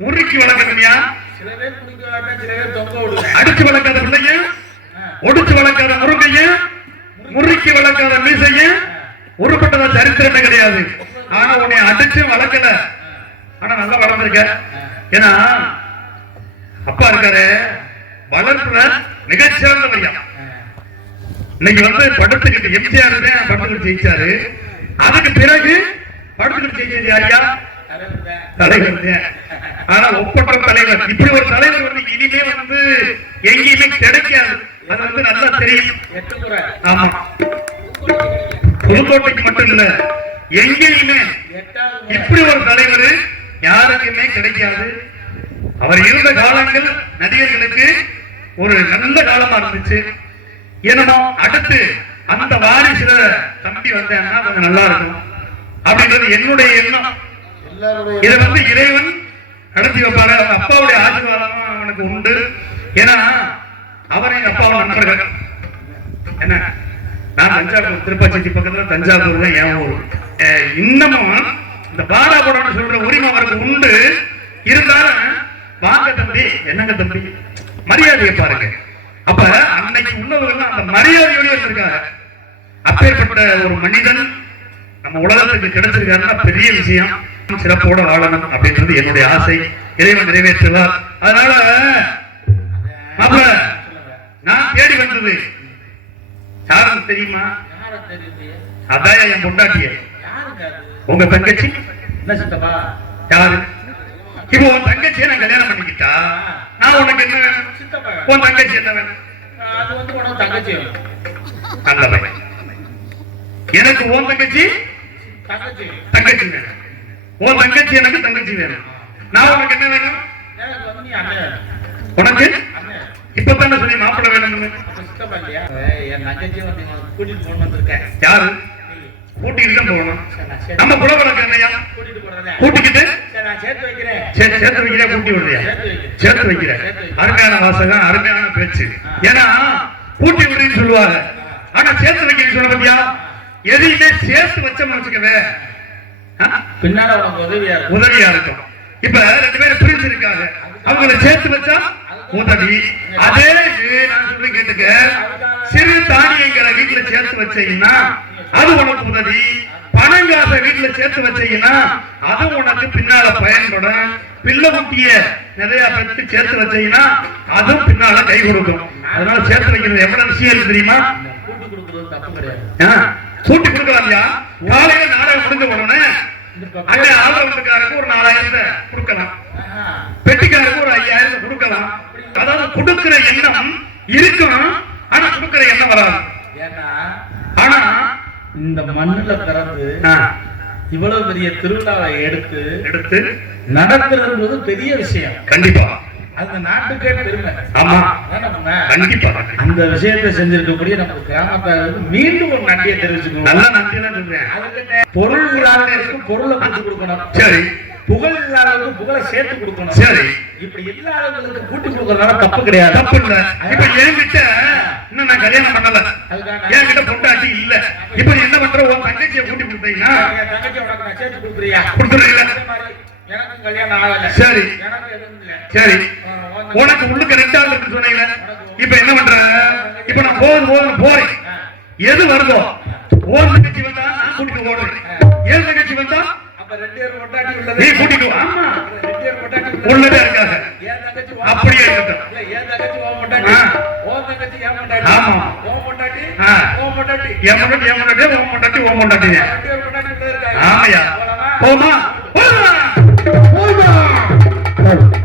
முறுக்கி வளர்க்கறதுயா சில பேர் குடிக்க விளையாட்டா சில பேர் தொங்க விடுவேன் அடிச்சு வளர்க்காத பிள்ளைங்க ஒடிச்சு வளர்க்காத முருகைய முறுக்கி வளர்க்காத மீசைய உருப்பட்டதா சரித்திரமே கிடையாது. ஆனா உன்னை அடிச்சு வளர்க்கல. ஆனா நல்லா வளர்ந்துருக்க. ஏன்னா அப்பா இருக்காரு வளர்ப்புல மிகச்சிறந்தவையா இன்னைக்கு வந்து படுத்துக்கிட்டு எம்ஜிஆர் தான் படுத்துக்கிட்டு ஜெயிச்சாரு. அதுக்கு பிறகு படுத்துக்கிட்டு ஜெயிச்சது ஐயா தலைவர் ஆனா ஒப்பற்ற தலைவர். இப்படி ஒரு தலைவர் வந்து இனிமே வந்து எங்கேயுமே கிடைக்காது. அது வந்து நல்லா தெரியும். ஆமா. புதுக்கோட்டைக்கு மட்டும் இல்ல எங்கேயுமே இப்படி ஒரு தலைவர் யாருக்குமே கிடைக்காது. அவர் இருந்த காலங்கள் நடிகர்களுக்கு ஒரு நல்ல காலமா இருந்துச்சு. என்னமோ அடுத்து அந்த வாரிசுல தம்பி வந்தேன்னா கொஞ்சம் நல்லா இருக்கும். அப்படின்றது என்னுடைய எண்ணம். இதை வந்து இறைவன் நடத்தி வைப்பாரு. அப்பாவுடைய ஆசீர்வாதம் அவனுக்கு உண்டு. ஏன்னா அவர் எங்க அப்பாவோட நண்பர்கள். என்ன? நான் தஞ்சாவூர் திருப்பாச்சி பக்கத்துல தஞ்சாவூர் தான் என் ஊர். இன்னமும் இந்த பாடாபுரம்னு சொல்ற உரிமை அவருக்கு உண்டு. இருந்தாலும் வாங்க தம்பி என்னங்க தம்பி? மரியாதையை பாருங்க. அப்ப அன்னைக்கு உள்ளவர்கள் அந்த மரியாதையோடய இருந்திருக்காங்க அப்பேற்பட்ட ஒரு மனிதன் நம்ம உலகத்துக்கு கிடைச்சிருக்காருன்னா பெரிய விஷயம். சிறப்போட வாழணும் அப்படின்றது என்னுடைய ஆசை. இறைவன் நிறைவேற்றுவார். அதனால மாப்பிள நான் தேடி வந்தது. யாருன்னு தெரியுமா? அதான் என் பொண்டாட்டிய. உங்க தங்கச்சி? யாரு? இப்போ உன் தங்கச்சியை நான் கல்யாணம் பண்ணிக்கிட்டா? நான் உனக்கு என்ன வேணும்? உன் தங்கச்சி என்ன வேணும்? அது வந்து உனக்கு தங்கச்சி வேணும். நல்லவன் எனக்கு உன் தங்கச்சி? தங்கச்சி தங்கச்சி வேணும். உன் தங்கச்சி எனக்கு தங்கச்சி வேணும். நான் உனக்கு என்ன வேணும்? உனக்கு? இப்ப தானே சொல்லி மாப்பிள்ளை வேணும்னு யாரு? கூட்டிட்டு தான் போகணும். சேர்த்து- நம்ம புலவரக்கு என்னையா? கூட்டிக்கிட்டு சேர்த்து வைக்கிறேன் சே- சேர்த்து கூட்டி விடுறியா? சேர்த்து வைக்கிறேன். அருமையான வாசகம் அருமையான பேச்சு. ஏன்னா கூட்டி விடுறேன்னு சொல்லுவாங்க. ஆனா சேர்த்து வைக்கிறேன்னு சொல்ல எதையுமே சேர்த்து வச்சோம்னு வச்சுக்கவே பின்னால உனக்கு உதவியா இருக்கும். உதவியா இருக்கும். இப்ப ரெண்டு பேரும் பிரிஞ்சிருக்காங்க. அவங்கள சேர்த்து வச்சா உதவி. அதே நான் கேட்டுக்க. சிறு தானியங்களை வீட்டுல சேர்த்து வச்சீங்கன்னா அது உனக்கு உதவி. பணங்காசை வீட்டுல சேர்த்து வச்சீங்கன்னா அது உனக்கு பின்னால பயன்படும். பிள்ளை குட்டிய நிறைய பெற்று சேர்த்து வச்சீங்கன்னா அதுவும் பின்னால கை கொடுக்கும். அதனால சேர்த்து வைக்கிறது எவ்வளவு விஷயம் தெரியுமா? சூட்டி கொடுக்கலாம்யா காலையில நாடகம் முடிஞ்ச உடனே அங்க ஒரு நாலாயிரத்தை கொடுக்கலாம். பெட்டிக்காரருக்கு ஒரு ஐயாயிரம் கொடுக்கலாம். அதாவது கொடுக்கிற எண்ணம் இருக்கும் ஆனா கொடுக்கிற எண்ணம் வராது. ஆனா இந்த மண்ணுல பிறந்து இவ்வளவு பெரிய திருவிழாவை எடுத்து எடுத்து நடத்துறது பெரிய விஷயம். கண்டிப்பா. அந்த நாட்டுக்கே பெருமை. ஆமா? கண்டிப்பா. அந்த விஷயத்தை செஞ்சிருக்கக்கூடிய நம்ம கிராமத்தாருக்கு மீண்டும் ஒரு நன்றியை தெரிவிச்சுக்கணும். நல்ல சொல்றேன். பொருள் இல்லாதவருக்கு பொருளை கூட்டி கொடுக்கணும். சரி. புகழ் இல்லாதவருக்கு புகழை சேர்த்து கொடுக்கணும். சரி. இப்படி இல்லாதவங்களுக்கு கூட்டி கொடுக்கறதுனால தப்பு கிடையாது. தப்பு இல்ல. இப்ப என்கிட்ட இன்னும் நான் கல்யாணம் பண்ணல. என்கிட்ட பொண்டாட்டி இல்ல. இப்ப என்ன பண்ற? உன் தங்கச்சியை கூட்டி கொடுத்தீங்கன்னா தங்கச்சி உனக்கு நான் சேர்த்து கொடுக்குறியா? எனக்கும் கல்யாணம் ஆகல சரி. சரி உனக்கு உள்ளுக்கு ரெண்டு ஆள் இருக்கு சொன்னீங்களே. இப்ப என்ன பண்ற? இப்ப நான் போதும் போதும் போறேன் எது வருதோ? ஓர் தங்கச்சி வந்தா நான் கூட்டிட்டு ஓடுறேன் ஏழு தங்கச்சி வந்தா? நீ உள்ளது. கூட்டிட்டு உள்ளது. இருக்காங்க அப்படியே இருக்கட்டும். ஆமா. என் முன்னாடி என் முன்னாடி உன் முன்னாடி உன் இருக்காங்க ஆமையா? போமா? போமா போமா